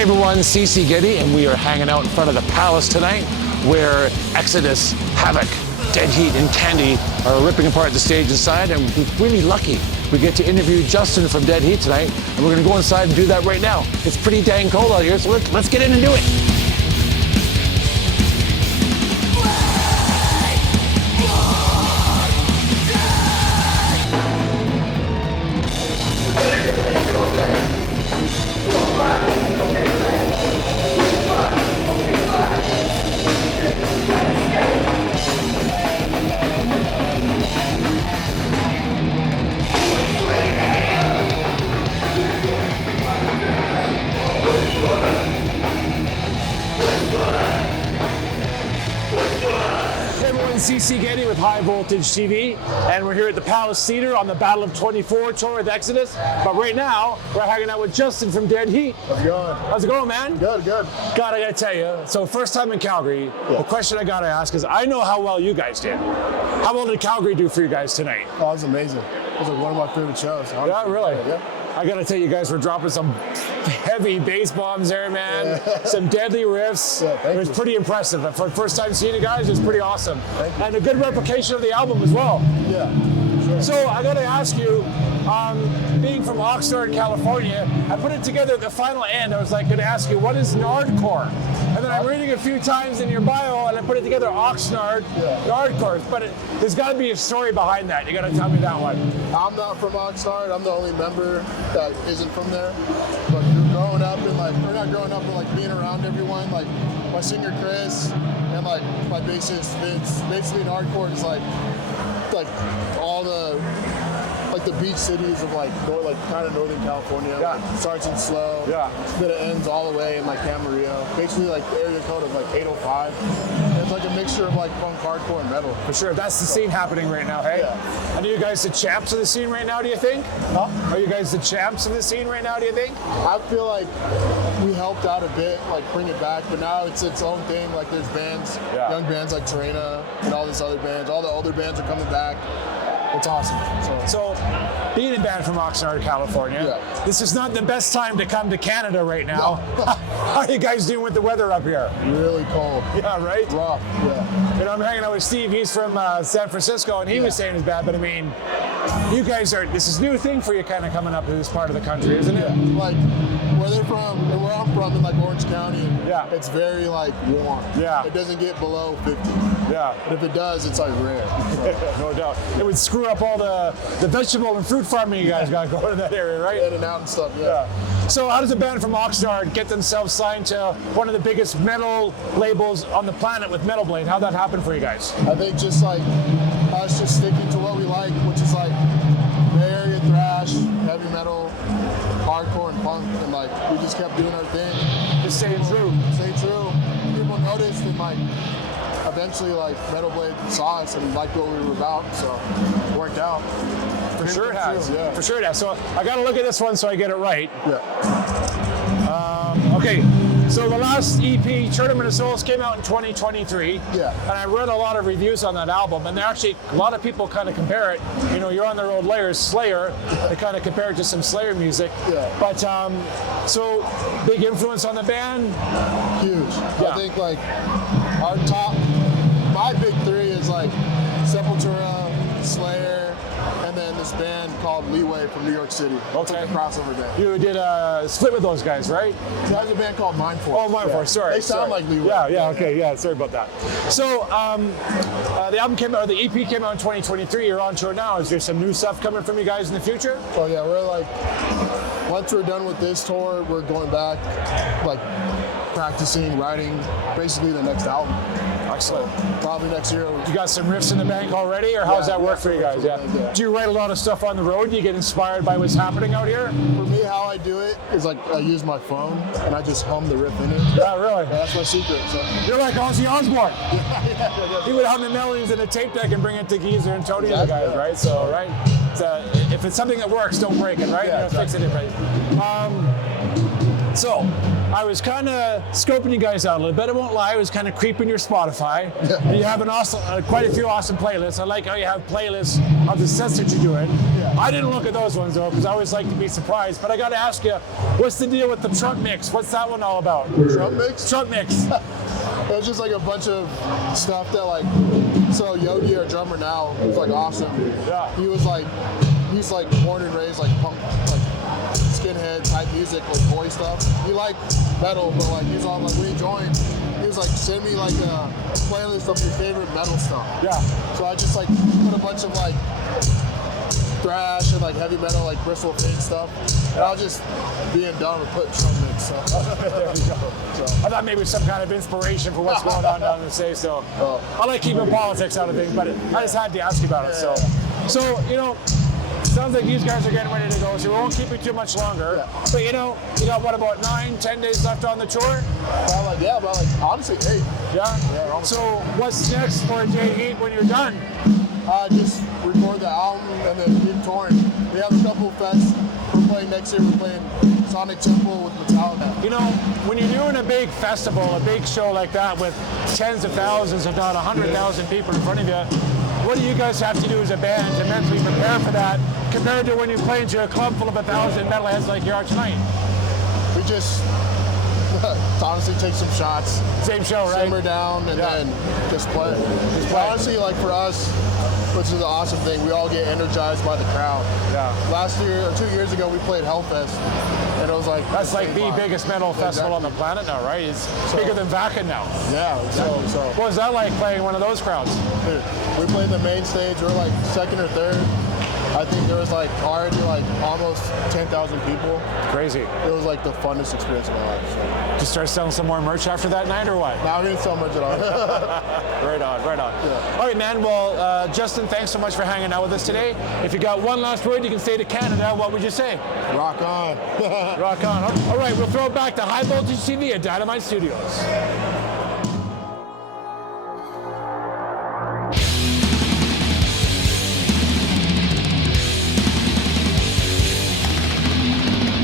Hey everyone, CC Getty, and we are hanging out in front of the Palace tonight, where Exodus, Havoc, Dead Heat, and Candy are ripping apart the stage inside, and we're really lucky. We get to interview Justin from Dead Heat tonight, and we're gonna go inside and do that right now. It's pretty dang cold out here, so let's get in and do it. CC Getty with High Voltage TV, and we're here at the Palace Theater on the Battle of 24 tour with Exodus. But right now, we're hanging out with Justin from Dead Heat. How's it going? How's it going, man? Good, good. God, I gotta tell you, so first time in Calgary, The question I gotta ask is, I know how well you guys did. How well did Calgary do for you guys tonight? Oh, it was amazing. It was like one of my favorite shows. Honestly. Yeah, really? Yeah. I gotta tell you, guys were dropping some heavy bass bombs there, man. Yeah. Some deadly riffs. Yeah, it was pretty impressive. For the first time seeing you guys, it was pretty awesome. Thank you. And a good replication of the album as well. Yeah, sure. So I gotta ask you, being from Oxnard, California, I put it together at the final end. I was like gonna ask you, what is Nardcore? And then I'm reading a few times in your bio, and I put it together, Oxnard, Nardcore. But there's gotta be a story behind that. You gotta tell me that one. I'm not from Oxnard. I'm the only member that isn't from there. But growing up and or not growing up, but like being around everyone, like my singer Chris and like my bassist Vince, basically Nardcore is like all the beach cities of kind of Northern California. Yeah. Starts in Slow. Yeah. Then it ends all the way in Camarillo. Basically the area code of 805. It's like a mixture of funk, hardcore, and metal. For sure, that's the scene happening right now, hey? Yeah. And are you guys the champs of the scene right now, do you think? Huh? Are you guys the champs of the scene right now, do you think? I feel like we helped out a bit, bring it back, but now it's its own thing. There's bands, young bands like Terena and all these other bands. All the older bands are coming back. It's awesome. So being a band from Oxnard, California, this is not the best time to come to Canada right now. No. How are you guys doing with the weather up here? Really cold. Yeah, right? Rough, yeah. And I'm hanging out with Steve. He's from San Francisco, and he was saying it's bad, but I mean, you guys this is a new thing for you kind of coming up to this part of the country, isn't it? Where they're from, and where I'm from in Orange County, it's very warm. Yeah. It doesn't get below 50. Yeah. But if it does, it's rare. So. No doubt. It would screw up all the vegetable and fruit farming you guys got going in that area, right? In and out and stuff, yeah. So how does a band from Oxnard get themselves signed to one of the biggest metal labels on the planet with Metal Blade? How'd that happen for you guys? I think just us just sticking to what we like, which is Bay Area thrash, heavy metal, hardcore, and punk, and we just kept doing our thing. Just staying true. Stay true. People noticed, and eventually Metal Blade saw us and liked what we were about, so it worked out. For sure it has. Yeah. For sure it has. So I got to look at this one so I get it right. Yeah. Okay. So the last EP, Tournament of Souls, came out in 2023. Yeah. And I read a lot of reviews on that album, and actually a lot of people kind of compare it. You're on the road layers, Slayer. They kind of compare it to some Slayer music. Yeah. But so big influence on the band. Huge. Yeah. I think my big three is Sepultura, Slayer, and then this band called Leeway from New York City. It's a crossover band. You did a split with those guys, right? That was a band called Mind Force. Oh, Mind Force, sorry. They sound like Leeway. Yeah, sorry about that. So the album came out, the EP came out in 2023. You're on tour now. Is there some new stuff coming from you guys in the future? Oh yeah, we're once we're done with this tour, we're going back, practicing, writing, basically the next album. Excellent. Probably next year. You got some riffs in the bank already, or how's that work for you guys? Yeah. Do you write a lot of stuff on the road? Do you get inspired by what's happening out here? For me, how I do it is I use my phone and I just hum the riff in it. Yeah, really? Yeah, that's my secret. So. You're like Ozzy Osbourne. He would hum the melodies in a tape deck and bring it to Geezer and Tony and the guys, right? So, right? If it's something that works, don't break it, right? Yeah, fix it. So, I was kind of scoping you guys out a little bit. I won't lie, I was kind of creeping your Spotify. Yeah. You have an awesome, quite a few awesome playlists. I like how you have playlists of the sets that you're doing. Yeah. I didn't look at those ones though, because I always like to be surprised. But I got to ask you, what's the deal with the truck mix? What's that one all about? Drum mix? Truck mix. It was just like a bunch of stuff that like, so Yogi, our drummer now, was like awesome. Yeah. He's like born and raised like punk, like skinhead type music, like boy stuff. He liked metal, but like he's all like, when he joined, he was like, send me like a playlist of your favorite metal stuff. Yeah. So I just like put a bunch of like thrash and like heavy metal, like Bristol Fate stuff. And I was just being dumb and putting drum mix. So. There you go. So, I thought maybe some kind of inspiration for what's going on down in the States. So I like keeping politics out of things, but I just had to ask you about it. So you know, sounds like these guys are getting ready to go, so we won't keep you too much longer. Yeah. But you know, you got what, about 9-10 days left on the tour? About honestly 8. Yeah. So what's next for J8 when you're done? Just record the album and then keep touring. We have a couple of fests. We're playing next year. We're playing Sonic Temple with Metallica. You know, when you're doing a big festival, a big show like that with tens of thousands, if not 100,000 people in front of you, what do you guys have to do as a band to mentally prepare for that compared to when you play into a club full of 1,000 metalheads like you are tonight? We just honestly take some shots. Same show, right? Simmer down and then just play. Honestly, like for us, which is the awesome thing, we all get energized by the crowd. Yeah. Last year or 2 years ago, we played Hellfest, and it was like that's like the biggest metal festival on the planet now, right? It's bigger than Vakken now. Yeah, exactly. So what was that like playing one of those crowds? dude, we played the main stage. We were like second or third. I think there was like already like almost 10,000 people. Crazy. It was like the funnest experience of my life. So. Did you start selling some more merch after that night or what? Now we didn't sell much at all. Right on. Yeah. All right, man. Well, Justin, thanks so much for hanging out with us today. If you got one last word you can say to Canada, what would you say? Rock on. Rock on. All right, we'll throw it back to High Voltage TV at Dynamite Studios.